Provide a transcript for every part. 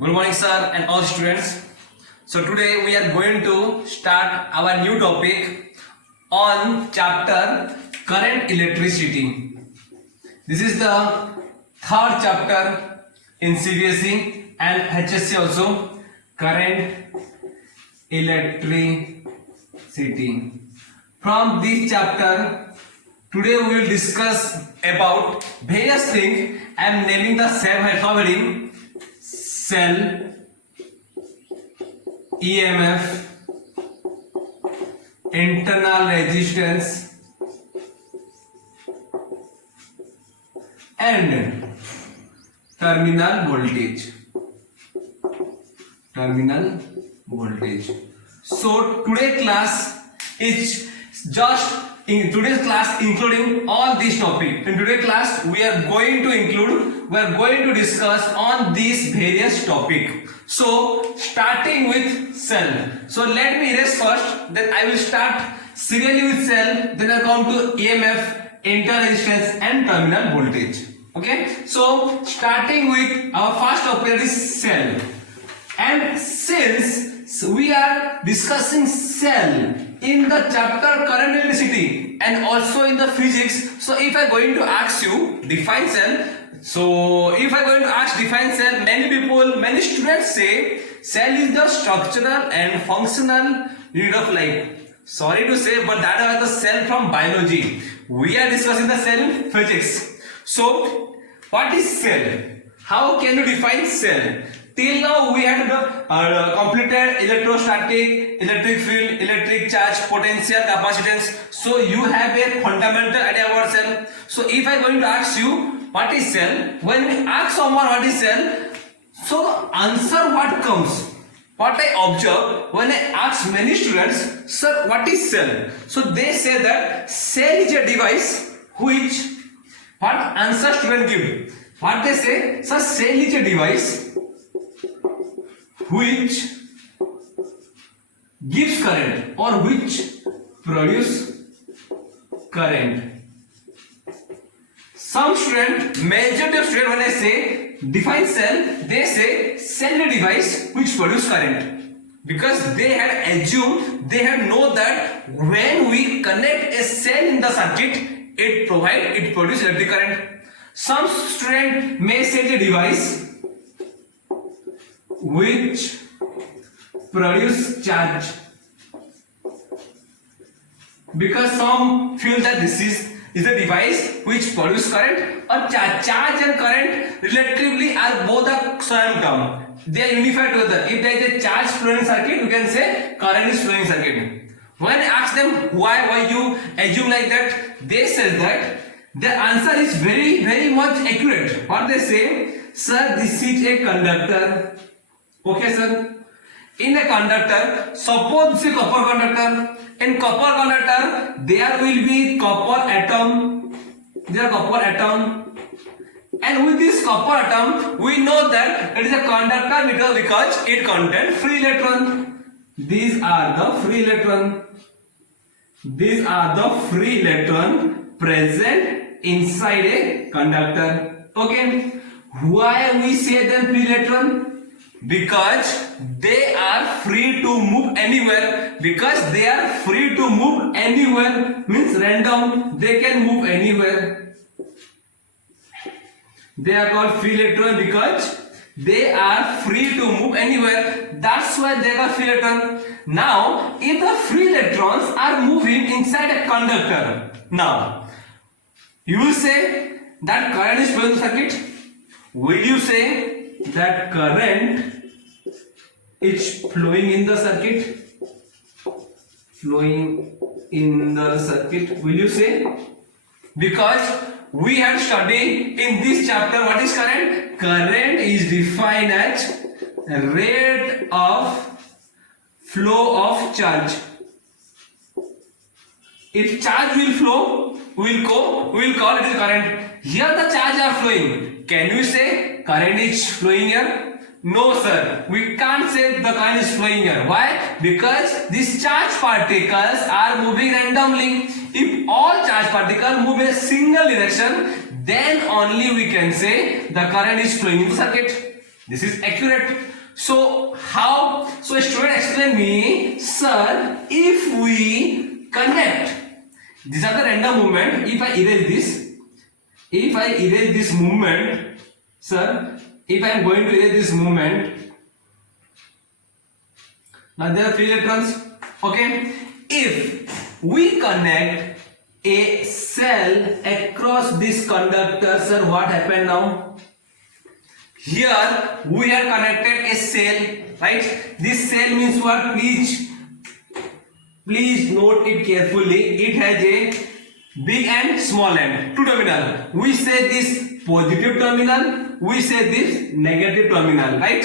Good morning, sir, and all students. So today we are going to start our new topic on chapter current electricity. This is the third chapter in CBSE and HSC also. Current electricity. From this chapter, today we will discuss about various things. I am naming the heading cell, EMF, internal resistance, and terminal voltage. So today's class is today's class including all these topics. In today's class we are going to discuss on these various topic. So starting with cell. So let me erase first, then I will start serially with cell, then I'll come to EMF, internal resistance and terminal voltage. Okay, so starting with our first topic is cell. And since we are discussing cell in the chapter current electricity and also in the physics, so if I going to ask you define cell, many students say cell is the structural and functional unit of life. Sorry to say, but that was the cell from biology. We are discussing the cell in physics. So what is cell? How can you define cell? Till now we had completed electrostatic, electric field, electric charge, potential, capacitance. So you have a fundamental idea about cell. So if I going to ask you what is cell, when we ask someone what is cell, so the answer what comes, what I observe when I ask many students, sir, what is cell? So they say that cell is a device which, what answer student give? What they say, sir, cell is a device which gives current or which produce current. Some student, majority of student, when I say define cell, they say cell is a device which produce current, because they had assumed, they had know that when we connect a cell in the circuit, it produces electric current. Some student may say the device which produce charge, because some feel that this is a device which produce current or charge. Charge and current relatively are both a same term. They are unified together. If there is a charge flowing circuit, you can say current is flowing circuit. When I ask them why you assume like that, they say that the answer is very much accurate. What they say, sir, this is a conductor. Okay, sir. In a conductor, suppose this is copper conductor. In copper conductor, there will be copper atom. There are copper atom. And with this copper atom, we know that it is a conductor because it contains free electron. These are the free electron. These are the free electron present inside a conductor. Okay. Why we say them free electron? Because they are free to move anywhere. Because they are free to move anywhere means random. They can move anywhere. They are called free electron because they are free to move anywhere. That's why they are free electron. Now, if the free electrons are moving inside a conductor, now you will say that current is flowing in the circuit. Will you say that current is flowing in the circuit? Flowing in the circuit, will you say? Because we have studied in this chapter what is current? Current is defined as rate of flow of charge. If charge will flow, we will call it current. Here the charge are flowing. Can we say current is flowing here? No, sir. We can't say the current is flowing here. Why? Because these charge particles are moving randomly. If all charge particles move in a single direction, then only we can say the current is flowing in the circuit. This is accurate. So how? So a student explain me, sir, if we connect, these are the random movement. If I erase this movement, sir, if I am going to erase this movement, now there are three electrons. Okay, if we connect a cell across this conductor, sir, what happened now? Here we have connected a cell, right? This cell means what? Please note it carefully. It has a big and small end, two terminal. We say this positive terminal, we say this negative terminal, right?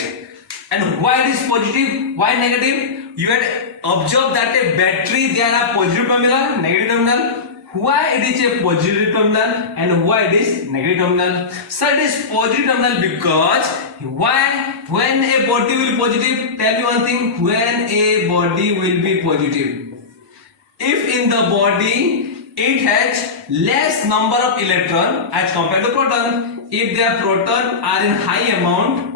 And why it is positive, why negative? You had observed that a battery, there are positive terminal, negative terminal. Why it is a positive terminal and why it is negative terminal? So it is positive terminal because why? When a body will be positive, tell me one thing, when a body will be positive, if in the body it has less number of electron as compared to proton, if their proton are in high amount,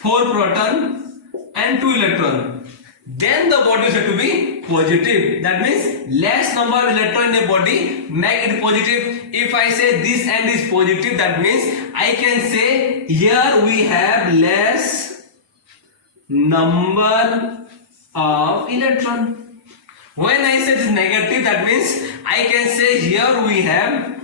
4 proton and 2 electron, then the body is said to be positive. That means less number of electron in a body make it positive. If I say this end is positive, that means I can say here we have less number of electron. When I say this negative, that means I can say here we have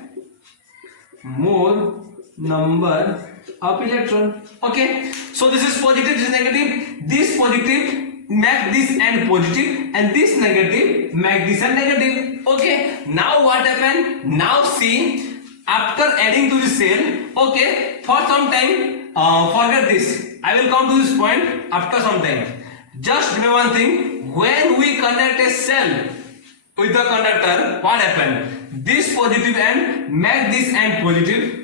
more number of electron. Okay, so this is positive, this is negative. This positive make this end positive and this negative make this end negative. Okay, now what happened? Now see, after adding to the cell, okay, for some time, forget this. I will come to this point after some time. Just remember one thing, when we connect a cell with the conductor, what happened? This positive end make this end positive.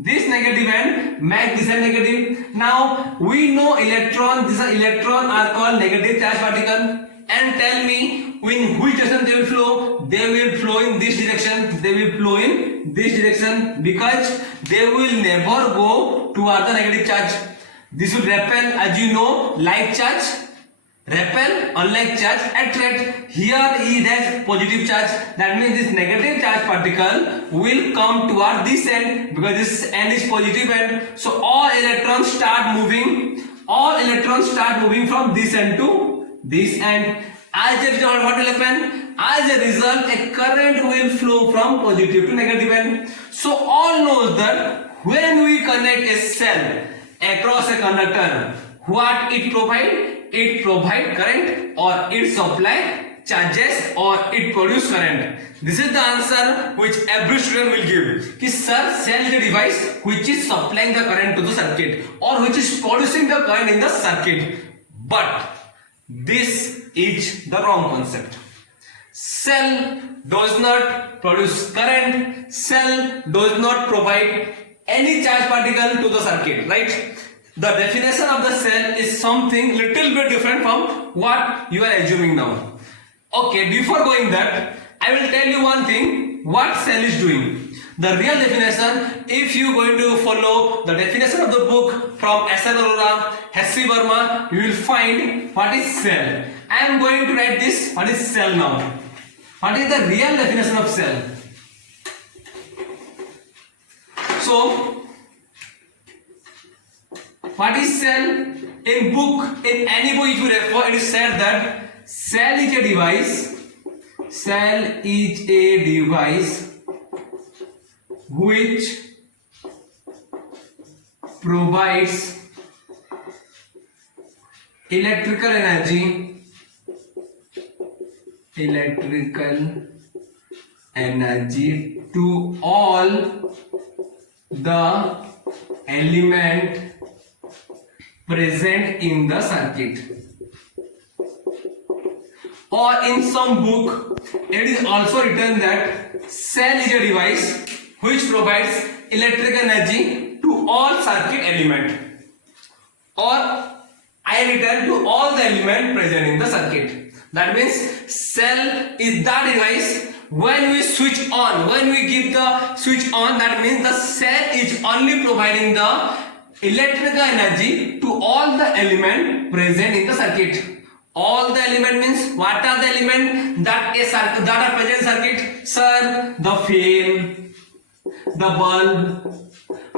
This negative end make this end negative. Now we know electron, these are electron are called negative charge particle. And tell me in which direction they will flow? They will flow in this direction. They will flow in this direction because they will never go toward the negative charge. This will repel, as you know, like charge repel, unlike charge attract. Here it has positive charge. That means this negative charge particle will come toward this end because this end is positive end. So all electrons start moving. All electrons start moving from this end to this end. As a result, what will happen? As a result, a current will flow from positive to negative end. So all knows that when we connect a cell across a conductor, what it provide? It provide current or it supply charges or it produce current. This is the answer which every student will give. Ki sir, cell is a device which is supplying the current to the circuit or which is producing the current in the circuit. But this is the wrong concept. Cell does not produce current. Cell does not provide any charge particle to the circuit, right? The definition of the cell is something little bit different from what you are assuming now. Okay, before going that, I will tell you one thing, what cell is doing. The real definition, if you are going to follow the definition of the book from S.N. Arora, H.C. Verma, you will find what is cell. I am going to write this, what is cell now. What is the real definition of cell? So, what is cell? In book, in any book if you refer, it is said that cell is a device. Cell is a device which provides electrical energy to all the element present in the circuit. Or in some book it is also written that cell is a device which provides electric energy to all circuit element. Or I written to all the element present in the circuit. That means cell is the device when we switch on, when we give the switch on, that means the cell is only providing the electrical energy to all the element present in the circuit. All the element means what are the element that are present in circuit? Sir, the fan, the bulb,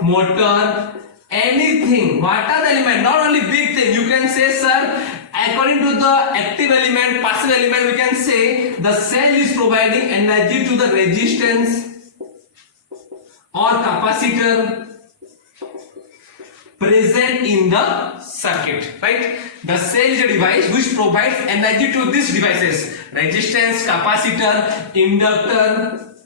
motor, anything. What are the element? Not only big thing. You can say, sir, according to the active element, passive element, we can say the cell is providing energy to the resistance or capacitor present in the circuit, right? The cell is a device which provides energy to these devices: resistance, capacitor, inductor,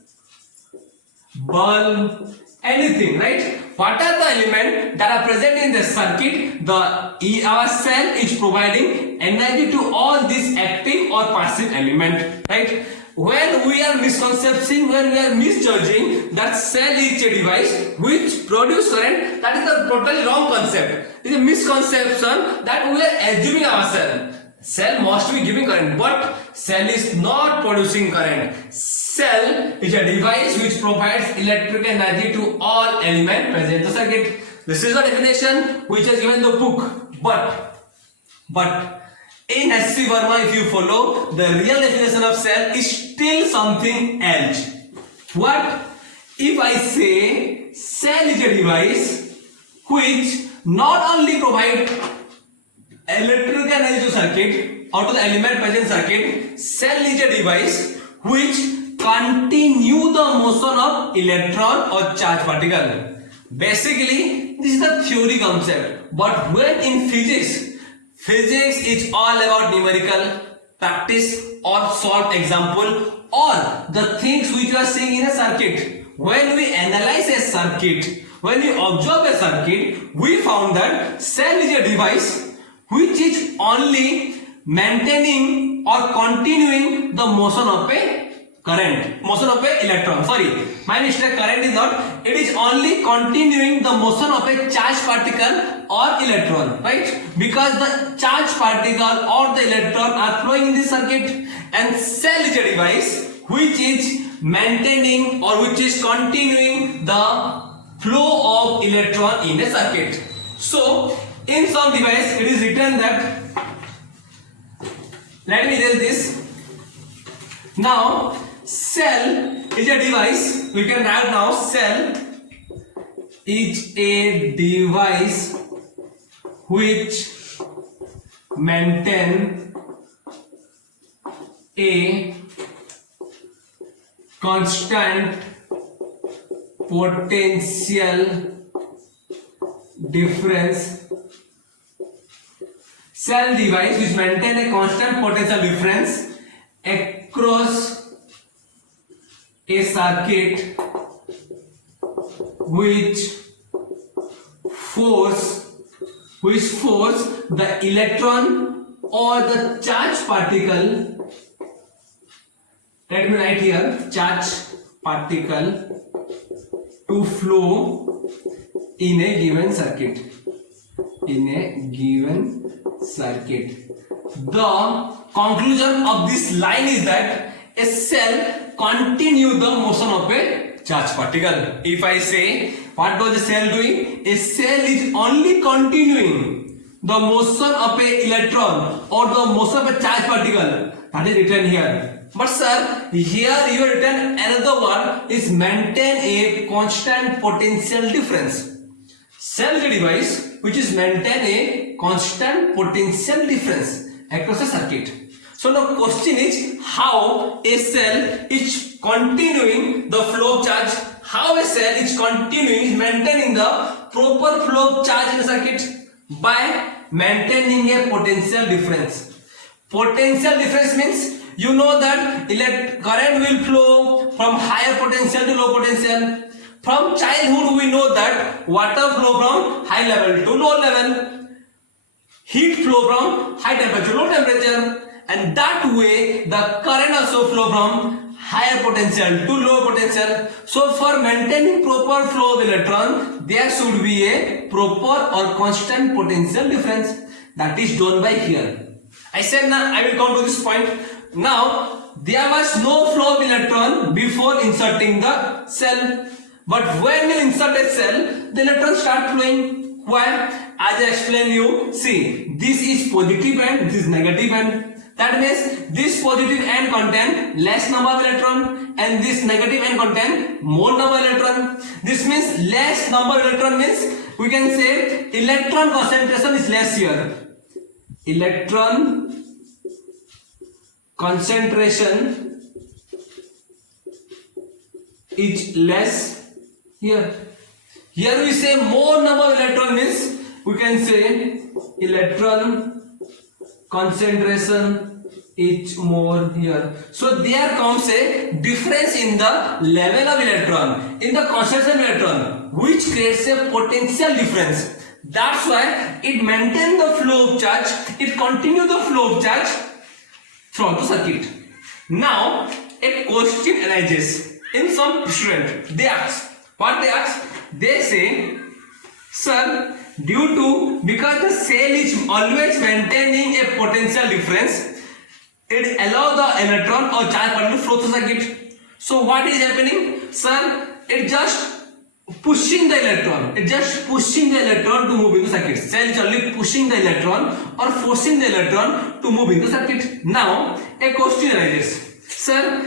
bulb, anything, right? What are the elements that are present in the circuit? Our cell is providing energy to all these active or passive element, right? When we are misconcepting, when we are misjudging that cell is a device which produces current, that is the totally wrong concept. It is a misconception that we are assuming our cell must be giving current, but cell is not producing current. Cell is a device which provides electrical energy to all elements present in the circuit. This is the definition which is given in the book. But in S.C. Verma, if you follow, the real definition of cell is still something else. What? If I say cell is a device which not only provides electrical energy to circuit or to the element present in circuit, cell is a device which continue the motion of electron or charge particle. Basically, this is the theory concept. But when in physics is all about numerical practice or solved example or the things which you are seeing in a circuit. When we analyze a circuit, when we observe a circuit, we found that cell is a device which is only maintaining or continuing the motion of a current, motion of a electron. Sorry, my mistake, current is not. It is only continuing the motion of a charged particle or electron, right? Because the charged particle or the electron are flowing in this circuit, and cell is a device which is maintaining or which is continuing the flow of electron in a circuit. So in some device it is written that, let me tell this. Now cell is a device, we can write now, cell is a device which maintain a constant potential difference. Cell device which maintain a constant potential difference across a circuit which force the electron or the charged particle, let me write here, charged particle to flow in a given circuit. The conclusion of this line is that a cell continue the motion of a charged particle. If I say, what was the cell doing? A cell is only continuing the motion of a electron or the motion of a charged particle. That is written here. But sir, here you have written another word is maintain a constant potential difference. Cell is a device which is maintain a constant potential difference across a circuit. So the question is how a cell is continuing the flow of charge, how a cell is continuing, maintaining the proper flow of charge in the circuit by maintaining a potential difference. Potential difference means you know that current will flow from higher potential to low potential. From childhood we know that water flow from high level to low level, heat flow from high temperature to low temperature, and that way the current also flow from higher potential to low potential. So for maintaining proper flow of electron, there should be a proper or constant potential difference that is done by here. I said now I will come to this point. Now there was no flow of electron before inserting the cell, but when you insert a cell, the electrons start flowing. Why? As I explain you, see, this is positive end, this is negative end. That means this positive end contain less number of electron and this negative end contain more number of electron. This means less number of electron means we can say electron concentration is less here. Electron concentration is less here. Here we say more number of electron means we can say electron concentration is more here. So there comes a difference in the level of electron, in the concentration of electron, which creates a potential difference. That's why it maintains the flow of charge, it continues the flow of charge throughout the circuit. Now a question arises in some student. They ask, what they ask? They say, sir, because the cell is always maintaining a potential difference, it allows the electron or charge particle to flow through circuit. So what is happening? Sir, it just pushing the electron. It just pushing the electron to move into circuit. Cell is only pushing the electron or forcing the electron to move into circuit. Now a question arises. Sir,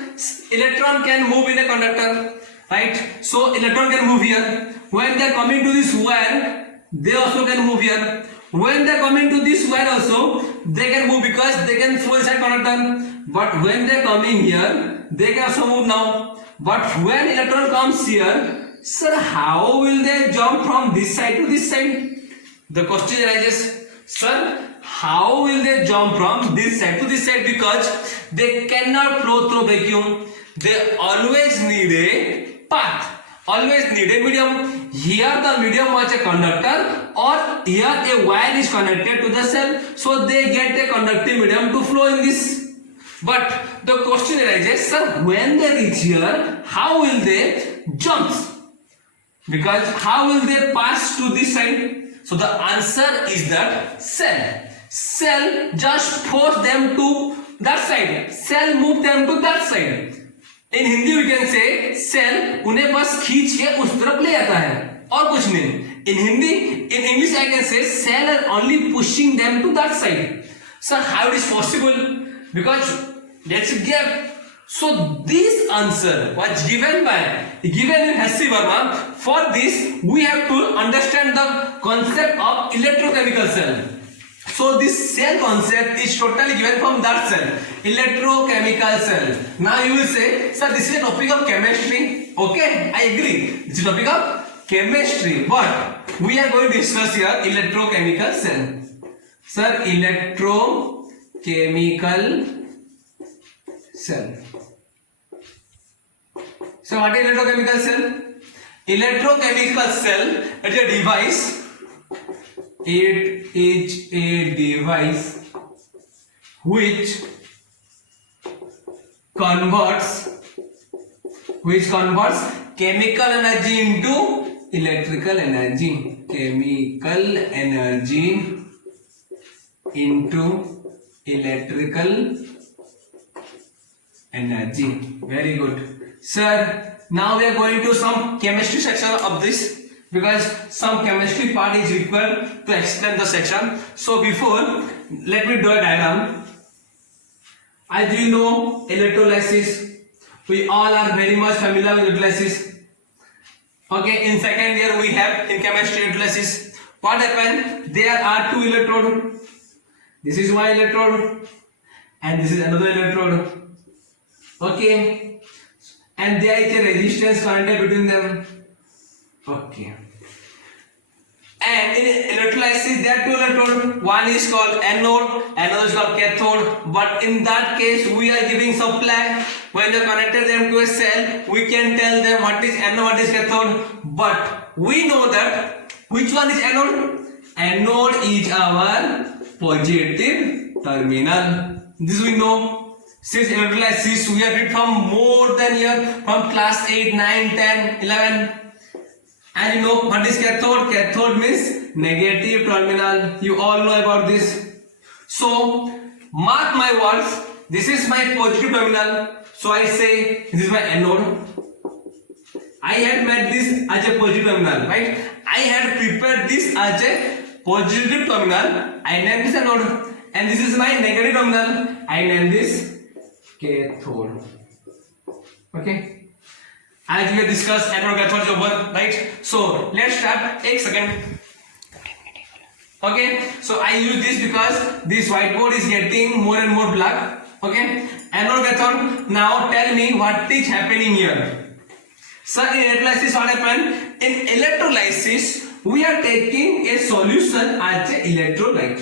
electron can move in a conductor, right? So electron can move here. When they are coming to this wire, they also can move here. When they are coming to this wire also, they can move because they can flow inside conductor. But when they are coming here, they can also move now. But when electron comes here, sir, how will they jump from this side to this side? The question arises, sir, how will they jump from this side to this side? Because they cannot flow through vacuum. They always need a path. Always need a medium. Here the medium was a conductor, or here a wire is connected to the cell, so they get a conductive medium to flow in this. But the question arises, sir, when they reach here, how will they jump? Because how will they pass to this side? So the answer is that cell just force them to that side. Cell move them to that side. In Hindi we can say cell उन्हें बस खींच के उस तरफ ले जाता है और कुछ नहीं. In English I can say cell are only pushing them to that side. So how it is possible? Because that's a gap. So this answer was given in Hesse Verma. For this we have to understand the concept of electrochemical cell. So this cell concept is totally given from that cell, electrochemical cell. Now you will say, sir, this is a topic of chemistry. Okay, I agree. This is a topic of chemistry, but we are going to discuss here electrochemical cell. Sir, electrochemical cell. So what is electrochemical cell? Electrochemical cell is a device. It is a device which converts chemical energy into electrical energy. Chemical energy into electrical energy. Very good. Sir, now we are going to some chemistry section of this, because some chemistry part is required to explain the section. So before, let me draw a diagram. As you know, electrolysis, we all are very much familiar with electrolysis. Okay, in second year we have in chemistry electrolysis. What happened? There are two electrodes. This is one electrode and this is another electrode. Okay, and there is a resistance connected between them. Okay. And in electrolysis there are two electrodes. One is called anode, another is called cathode. But in that case we are giving supply. When you connected them to a cell, we can tell them what is anode, what is cathode. But we know that which one is anode? Anode is our positive terminal. This we know. Since electrolysis we have read from more than year, from class 8, 9, 10, 11. And you know what is cathode? Cathode means negative terminal. You all know about this. So mark my words. This is my positive terminal. So I say this is my anode. I had made this as a positive terminal, right? I had prepared this as a positive terminal. I named this anode, and this is my negative terminal. I named this cathode. Okay. As we have discussed, anode cathode is over, right? So let's start. Take second. Okay. So I use this because this whiteboard is getting more and more black. Okay. Anode cathode. Now tell me what is happening here. So in electrolysis, what happened? In electrolysis, we are taking a solution as an electrolyte.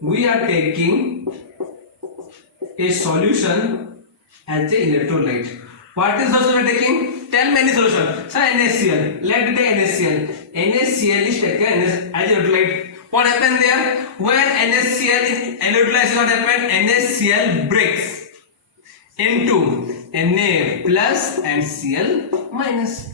We are taking a solution as an electrolyte. What is the solution we are taking? Tell me any solution. So NaCl. Let me take NaCl. NaCl is taken as electrolyte. What happened there? When NaCl is electrolysis, what happened? NaCl breaks into Na plus and Cl minus.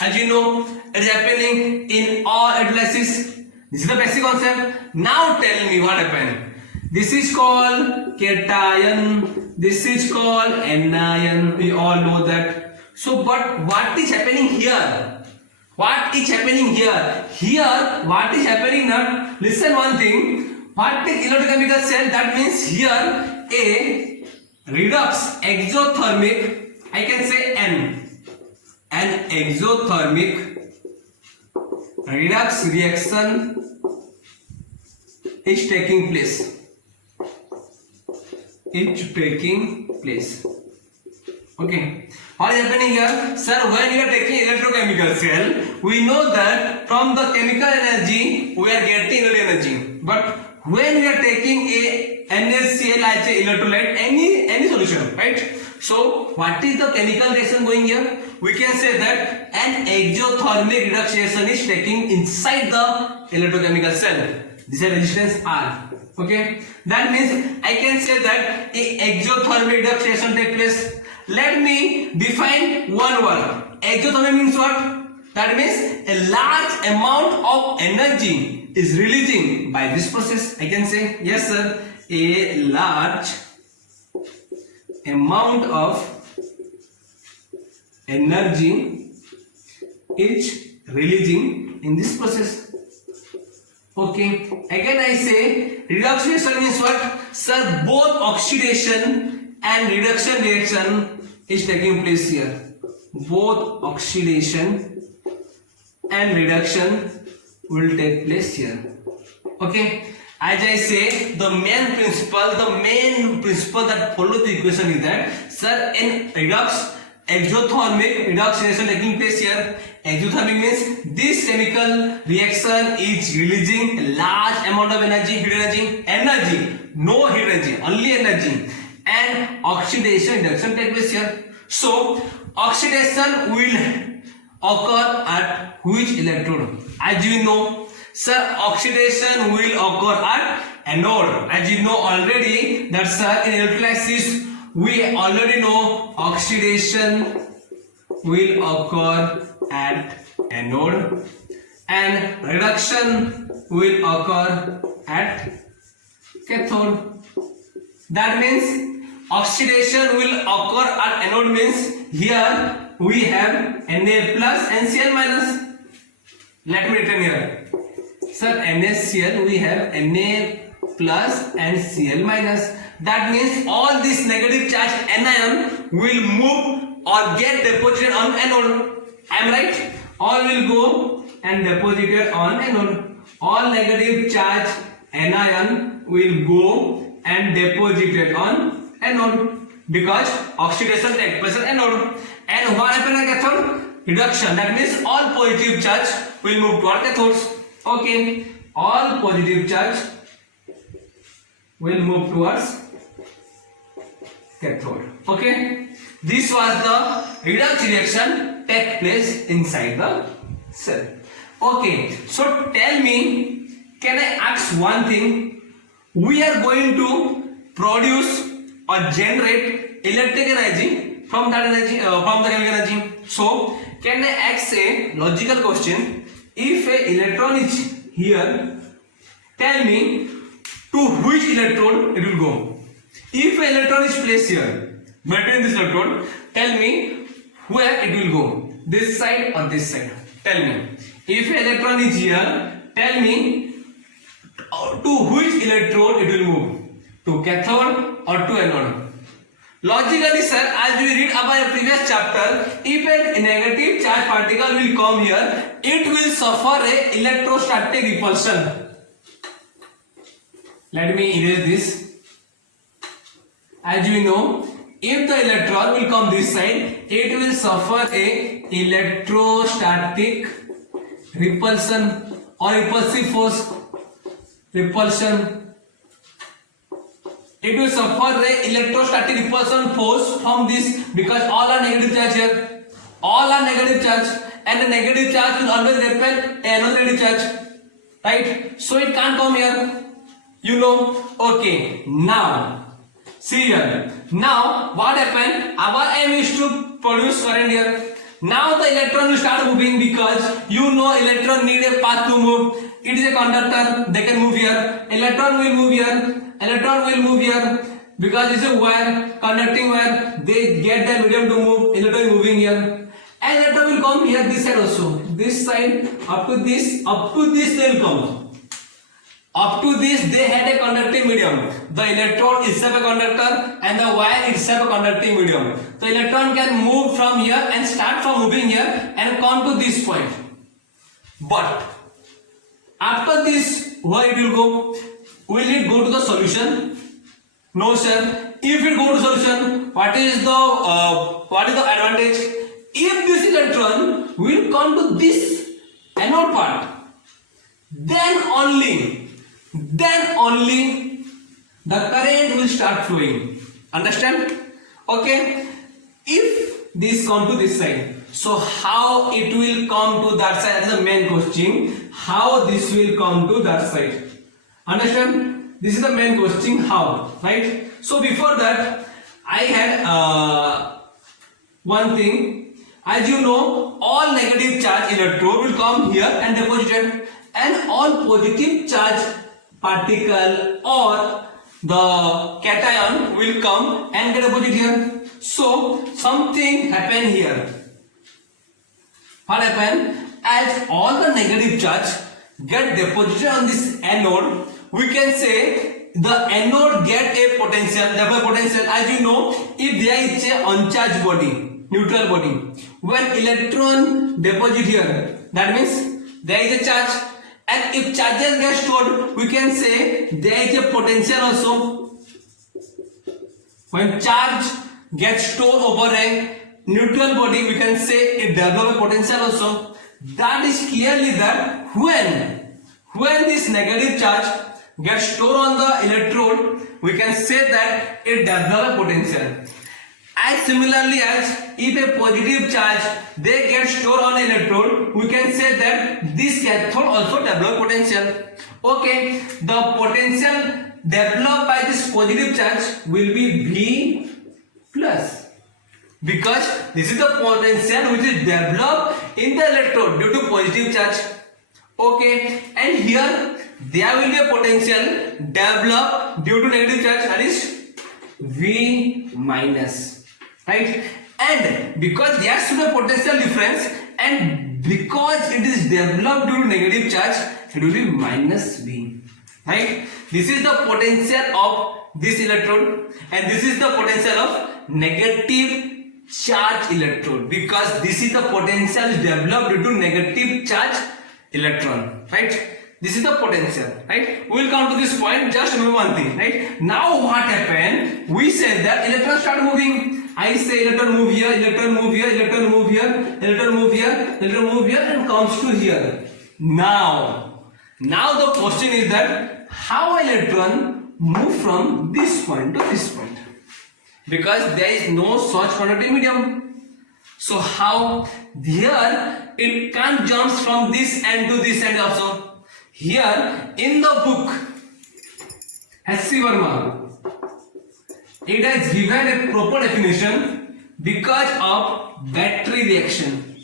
As you know, it is happening in all electrolysis. This is the basic concept. Now tell me what happened. This is called cation. This is called anion. We all know that. So, but what is happening here? What is happening here? Here, what is happening now? Listen one thing. What is electrochemical cell? That means here a redox exothermic, I can say an exothermic redox reaction is taking place. Okay. What is happening here? Sir, when you are taking electrochemical cell, we know that from the chemical energy we are getting energy. But when we are taking a NaCl as a electrolyte, any solution, right? So what is the chemical reaction going here? We can say that an exothermic redox reaction is taking inside the electrochemical cell. This is resistance R. Okay, that means I can say that a exothermic redox reaction takes place. Let me define one word. Exothermic means what? That means a large amount of energy is releasing by this process. I can say yes, sir. A large amount of energy is releasing in this process. Okay, again I say redox reaction means what? Sir, both oxidation and reduction reaction is taking place here. Both oxidation and reduction will take place here. Okay, as I say, the main principle that follows the equation is that, sir, in exothermic redox reaction taking place here. Exothermic means this chemical reaction is releasing a large amount of energy, heat energy, no heat energy, only energy, and oxidation reduction take place here. So oxidation will occur at which electrode? As you know, sir, oxidation will occur at anode. As you know already that, sir, in electrolysis we already know oxidation will occur at anode and reduction will occur at cathode. That means oxidation will occur at anode means here we have Na plus and Cl minus. Let me written here. Sir, NaCl we have Na plus and Cl minus. That means all this negative charge anion will move or get deposited on anode. I am right? All will go and deposited on anode. All negative charge anion will go and deposited on anode because oxidation takes place at anode. And what happens at cathode? Reduction. That means all positive charge will move toward cathodes. Okay, all positive charge will move towards cathode. Okay, this was the redox reaction take place inside the cell. Okay, so tell me, can I ask one thing? We are going to produce or generate electric energy from that energy, from the chemical energy. So can I ask a logical question? If a electron is here, tell me to which electrode it will go. If an electron is placed here between this electrode, tell me where it will go? This side or this side? Tell me. If electron is here, tell me to which electrode it will move? To cathode or to anode? Logically, sir, as we read about a previous chapter, if a negative charge particle will come here, it will suffer a electrostatic repulsion. Let me erase this. As we know, if the electron will come this side, it will suffer a electrostatic repulsion or repulsive force. Repulsion. It will suffer a electrostatic repulsion force from this, because all are negative charge here. All are negative charge, and the negative charge will always repel another negative charge. Right? So it can't come here. You know. Okay. Now, see here. Now, what happened? Our aim is to produce current here. Now the electron will start moving, because you know electron need a path to move. It is a conductor. They can move here. Electron will move here. Electron will move here, because it's a wire, conducting wire. They get the medium to move. Electron is moving here, and electron will come here this side also. This side up to this they will come. Up to this they had a conducting medium. The electrode itself a conductor, and the wire itself a conducting medium. The electron can move from here and start from moving here and come to this point. But after this, where it will go? Will it go to the solution? No, sir. If it go to solution, what is the advantage? If this electron will come to this anode part, then only the current will start flowing. Understand? Okay. If this come to this side, so how it will come to that side? That is the main question. How this will come to that side? Understand? This is the main question. How? Right? So before that, I had one thing. As you know, all negative charge electrode will come here and deposited, and all positive charge particle or the cation will come and get deposited here. So something happened here. What happened? As all the negative charge get deposited on this anode, we can say the anode get a potential, develop potential. As you know, if there is a uncharged body, neutral body, when electron deposit here, that means there is a charge, and if charges get stored, we can say there is a potential also. When charge gets stored over a neutral body, we can say it develops a potential also. That is clearly that when this negative charge gets stored on the electrode, we can say that it develops a potential. As similarly as if a positive charge they get stored on electrode, we can say that this cathode also develop potential. Okay, the potential developed by this positive charge will be V plus, because this is the potential which is developed in the electrode due to positive charge. Okay, and here there will be a potential developed due to negative charge, that is V minus, right? And because there should be a potential difference, and because it is developed due to negative charge, it will be minus V, right? This is the potential of this electrode, and this is the potential of negative charge electrode, because this is the potential developed due to negative charge electron, right? This is the potential, right? We will come to this point. Just remember one thing, right? Now what happened? We said that electrons start moving. I say electron move here, electron move here, electron move here, electron move here, electron move here, and comes to here. Now the question is that how electron move from this point to this point? Because there is no such conducting medium. So how? Here it can't jump from this end to this end also. Here in the book, S.C. Verma, it has given a proper definition because of battery reaction.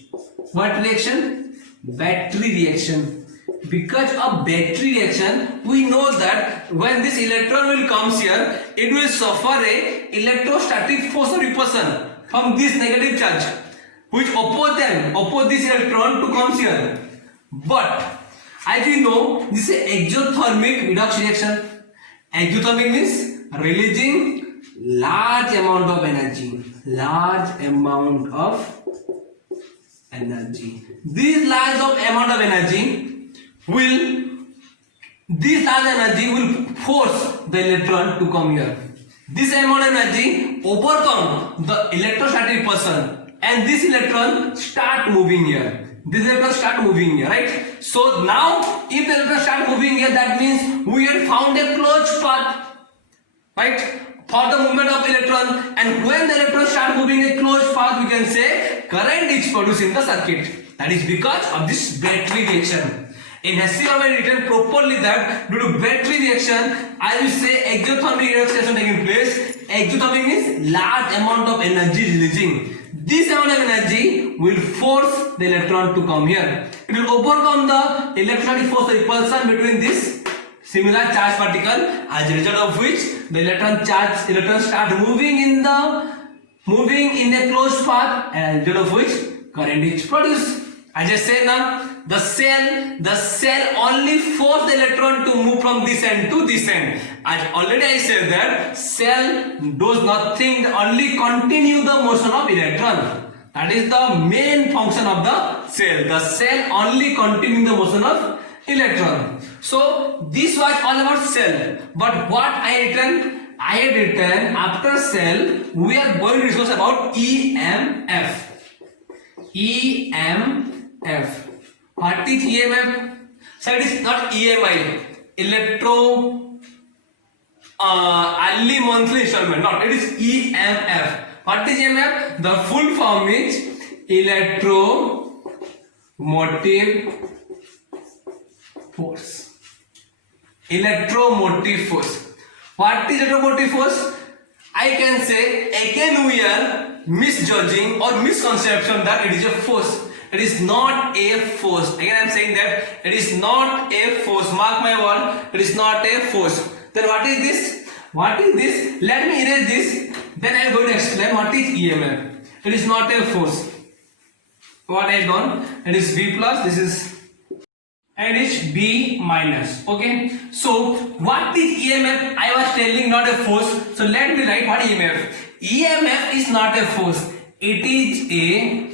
What reaction? Battery reaction. Because of battery reaction, we know that when this electron will comes here, it will suffer a electrostatic force of repulsion from this negative charge. which oppose this electron to comes here. But as you know, this is exothermic redox reaction. Exothermic means releasing large amount of energy. This large amount of energy will force the electron to come here. This amount of energy overcome the electrostatic repulsion, and this electron start moving here. Right? So now, if the electron start moving here, that means we have found a closed path, right, for the movement of electron. And when the electron start moving a closed path, we can say current is produced in the circuit. That is because of this battery reaction. In HCl written properly that due to battery reaction, I will say exothermic reaction taking place. Exothermic means large amount of energy releasing. This amount of energy will force the electron to come here. It will overcome the electrostatic force repulsion between this similar charge particle, as a result of which the electron start moving in a closed path, and as a result of which current is produced. As I said now, the cell only force the electron to move from this end to this end. As already I said that cell does nothing, only continue the motion of electron. That is the main function of the cell. The cell only continue the motion of electron. So this was all about cell. But what I had written after cell, we are going to discuss about EMF. EMF. What is EMF? So it is not EMI, early monthly installment. Not, it is EMF. What is EMF? The full form is electromotive force. Electromotive force. What is electromotive force? I can say again we are misjudging or misconception that it is a force. It is not a force. Again I am saying that it is not a force. Mark my word, it is not a force. Then what is this? What is this? Let me erase this. Then I am going to explain what is EMF. It is not a force. What I have done? It is V plus. This is, and it's B minus. Okay. So what is EMF? I was telling not a force. So let me write what EMF. EMF is not a force. It is the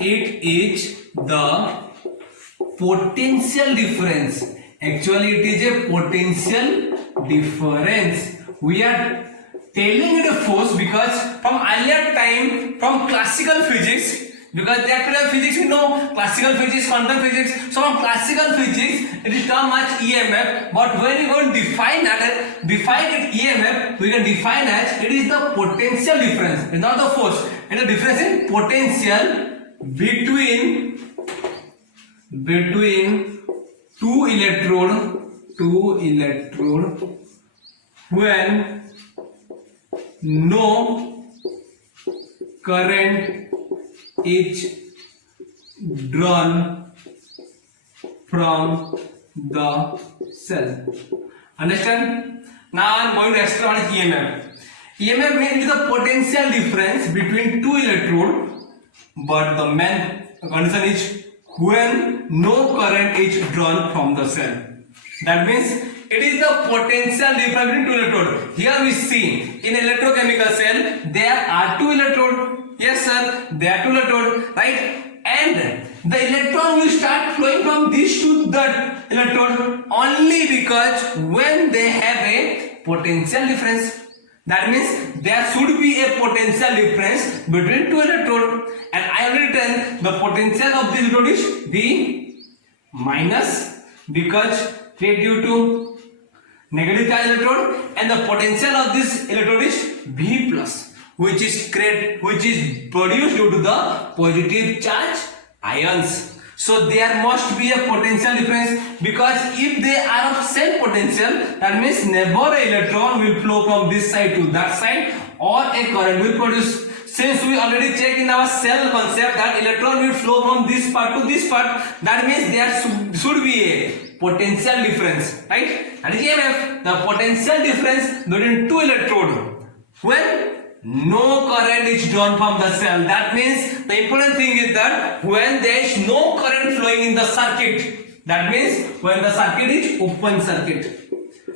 potential difference. Actually, it is a potential difference. We are telling it a force because from earlier time, from classical physics, because that kind of physics we know, classical physics, quantum physics. So from classical physics, it is termed as EMF. But when we go to define it EMF, we can define as it is the potential difference. It's not the force. It is the difference in potential between two electrode when no current is drawn from the cell. Understand? Now I am going to explain what is EMF. EMF means the potential difference between two electrodes, but the main condition is when no current is drawn from the cell. That means it is the potential difference between two electrodes. Here we see in electrochemical cell there are two electrodes. Yes sir, there are two electrodes, right? And the electron will start flowing from this to that electrode only because when they have a potential difference. That means there should be a potential difference between two electrodes, and I have written the potential of this electrode is V minus because it is due to negative charge electrode, and the potential of this electrode is V plus, which is produced due to the positive charge ions. So there must be a potential difference, because if they are of same potential, that means never an electron will flow from this side to that side or a current will produce. Since we already checked in our cell concept that electron will flow from this part to this part, that means there should be a potential difference, right? That is EMF, the potential difference between two electrodes when no current is drawn from the cell. That means the important thing is that when there is no current flowing in the circuit, that means when the circuit is open circuit.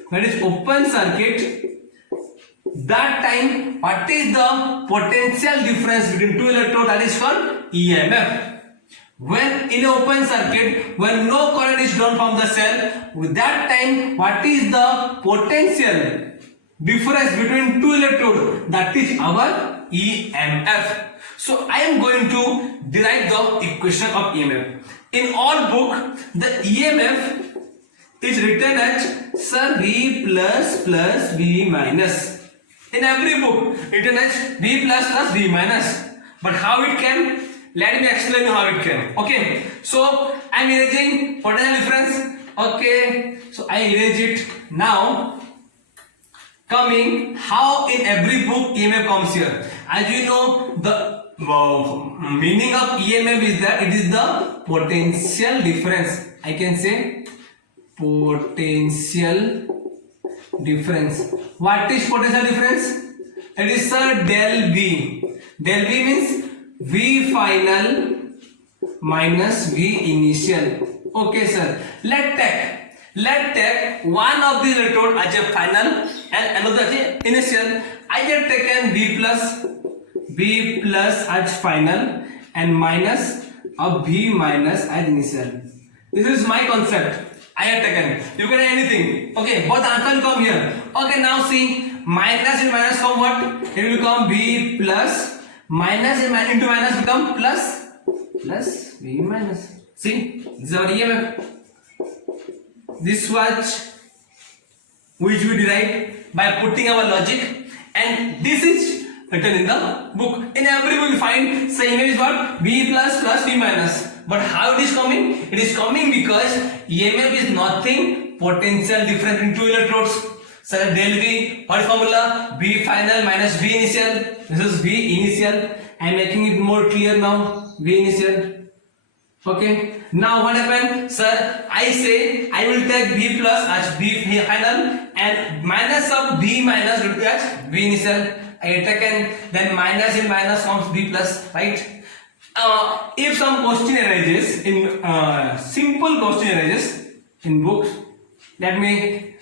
When it is open circuit, that time what is the potential difference between two electrodes? That is called EMF. When in open circuit, when no current is drawn from the cell, with that time what is the potential difference between two electrodes? That is our EMF. So I am going to derive the equation of EMF. In all book, the EMF is written as sir V plus V minus. In every book, written as V plus V minus. But how it came? Let me explain you how it came. Okay. So I am erasing potential difference. Okay. So I erase it. Now coming how in every book EMF comes here. As you know, the meaning of EMF is that it is the potential difference. I can say potential difference. What is potential difference? It is del V. Del V means V final minus V initial. Okay, sir. Let's take one of the electrode as a final and another as a initial. I have taken V plus as final and minus of V minus as initial. This is my concept. I have taken. You can do anything. Okay, but the answer will come here. Okay, now see, minus and minus come what? It will become V plus, minus into minus become plus V minus. See, this is our EMF. This was which we derived by putting our logic, and this is written in the book. In every book you find same is what? V plus V minus. But how it is coming? It is coming because EMF is nothing potential difference in two electrodes. So del V, what formula? V final minus V initial. This is V initial. I am making it more clear now. V initial. Okay. Now what happened? Sir, I say I will take V plus as V final and minus of V minus will be as V initial. I have taken, then minus in minus comes V plus, right? If some question arises in simple question arises in books, let me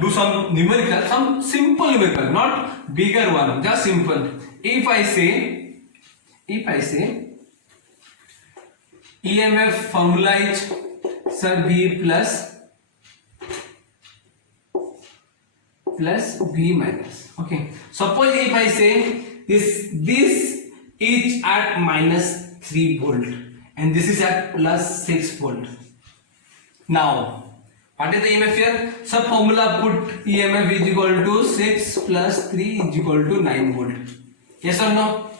do some numerical, some simple numerical, not bigger one, just simple. If I say EMF formula is sir V plus V minus. Okay. Suppose if I say this is at minus 3 volt and this is at plus 6 volt. Now, what is the EMF here? So formula put EMF is equal to 6 plus 3 is equal to 9 volt. Yes or no?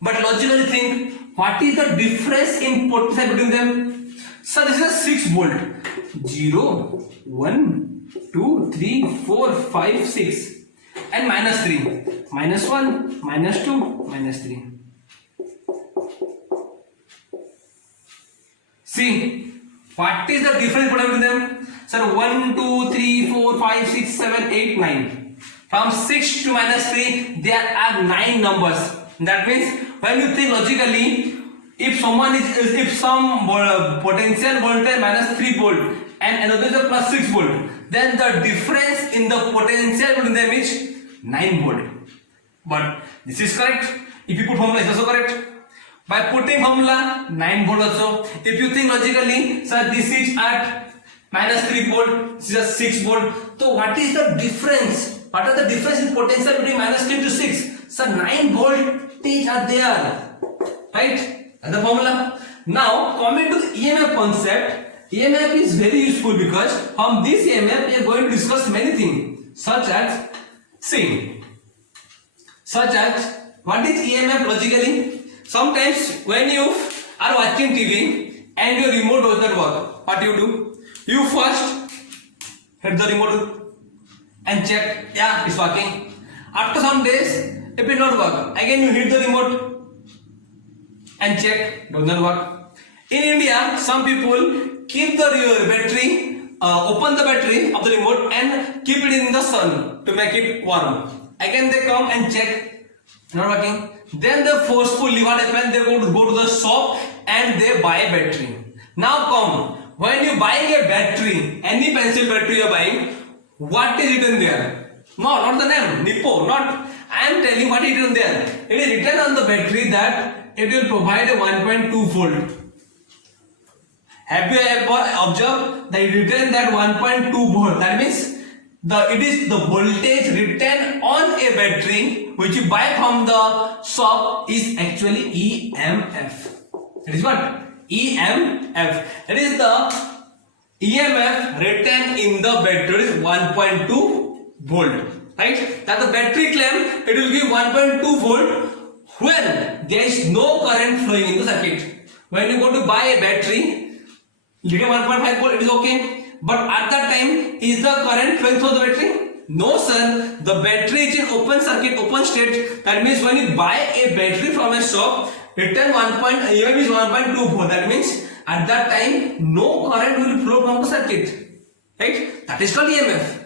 But logically think, what is the difference in potential between them? So this is 6 volt. 0, 1, 2, 3, 4, 5, 6 and minus 3. Minus 1, minus 2, minus 3. See, what is the difference between them? Sir, 1, 2, 3, 4, 5, 6, 7, 8, 9. From 6 to minus 3, there are 9 numbers. That means when you think logically, if some potential voltage minus 3 volt and another is a plus 6 volt, then the difference in the potential between them is 9 volt. But this is correct. If you put formula, it's also correct. By putting formula 9 volt also. If you think logically, sir, this is at minus 3 volt, this is a 6 volt. So what is the difference? What are the difference in potential between minus 3 to 6? Sir, 9 voltage are there. Right? That's the formula. Now coming to the EMF concept, EMF is very useful because from this EMF we are going to discuss many things such as what is EMF logically? Sometimes when you are watching TV and your remote does not work, what do? You first hit the remote and check, yeah, it's working. After some days, if it not work, again you hit the remote and check, does not work. In India, some people keep the battery, open the battery of the remote and keep it in the sun to make it warm. Again they come and check, not working. Then they forcefully what happen? They go to the shop and they buy a battery. Now come, when you buying a battery, any pencil battery you are buying, what is written there? No, not the name, Nippo, not. I am telling what is written there. It is written on the battery that it will provide a 1.2 volt. Have you ever observed that it written that 1.2 volt? That means it is the voltage written on a battery which you buy from the shop is actually EMF. It is what? EMF. It is the EMF written in the battery is 1.2 volt. Right? That the battery claim it will give 1.2 volt when there is no current flowing in the circuit. When you go to buy a battery, you get 1.5 volt, it is okay. But at that time, is the current flowing through the battery? No, sir. The battery is in open circuit, open state. That means when you buy a battery from a shop, written EMF is 1.2 volt. That means at that time, no current will flow from the circuit. Right? That is called EMF.